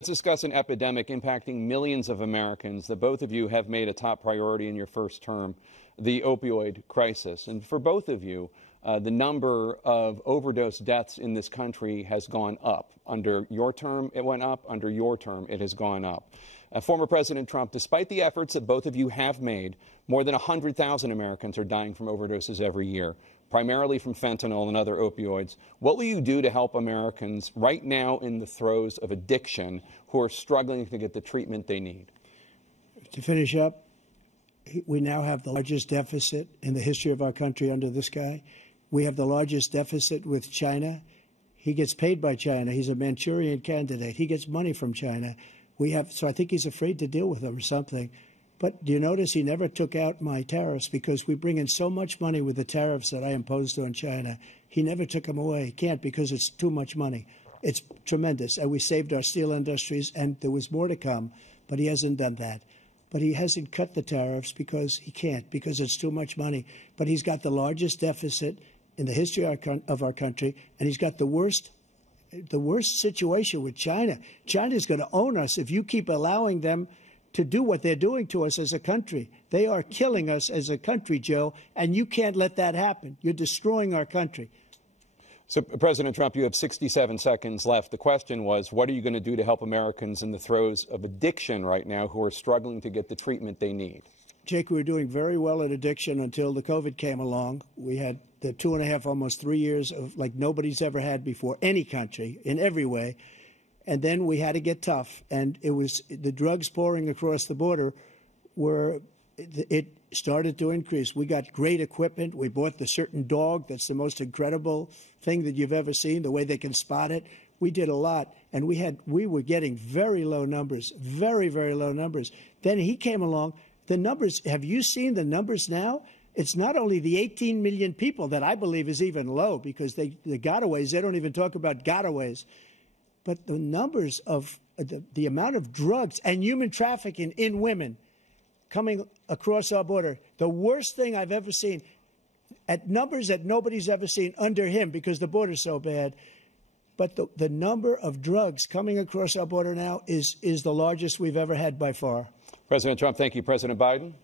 Let's discuss an epidemic impacting millions of Americans that both of you have made a top priority in your first term, the opioid crisis. And for both of you, the number of overdose deaths in this country has gone up. Under your term, it went up. Under your term, it has gone up. Former President Trump, despite the efforts that both of you have made, more than 100,000 Americans are dying from overdoses every year, primarily from fentanyl and other opioids. What will you do to help Americans right now in the throes of addiction who are struggling to get the treatment they need? To finish up, we now have the largest deficit in the history of our country under this guy. We have the largest deficit with China. He gets paid by China. He's a Manchurian candidate. He gets money from China. So I think he's afraid to deal with them or something. But do you notice he never took out my tariffs because we bring in so much money with the tariffs that I imposed on China. He never took them away. He can't because it's too much money. It's tremendous. And we saved our steel industries, and there was more to come, but he hasn't done that. But he hasn't cut the tariffs because he can't, because it's too much money. But he's got the largest deficit in the history of our country, and he's got the worst situation with China. China's going to own us if you keep allowing them to do what they're doing to us as a country. They are killing us as a country, Joe, and you can't let that happen. You're destroying our country. So, President Trump, you have 67 seconds left. The question was, what are you going to do to help Americans in the throes of addiction right now who are struggling to get the treatment they need? Jake, we were doing very well at addiction until the COVID came along. We had the 2.5, almost 3 years of like nobody's ever had before, any country, in every way. And then we had to get tough. And it was the drugs pouring across the border it started to increase. We got great equipment. We bought the certain dog that's the most incredible thing that you've ever seen, the way they can spot it. We did a lot. And we were getting very low numbers, very, very low numbers. Then he came along. The numbers, have you seen the numbers now? It's not only the 18 million people that I believe is even low because the gotaways, they don't even talk about gotaways. But the numbers of the amount of drugs and human trafficking in women coming across our border, the worst thing I've ever seen, at numbers that nobody's ever seen under him because the border's so bad. But the number of drugs coming across our border now is the largest we've ever had by far. President Trump, thank you. President Biden?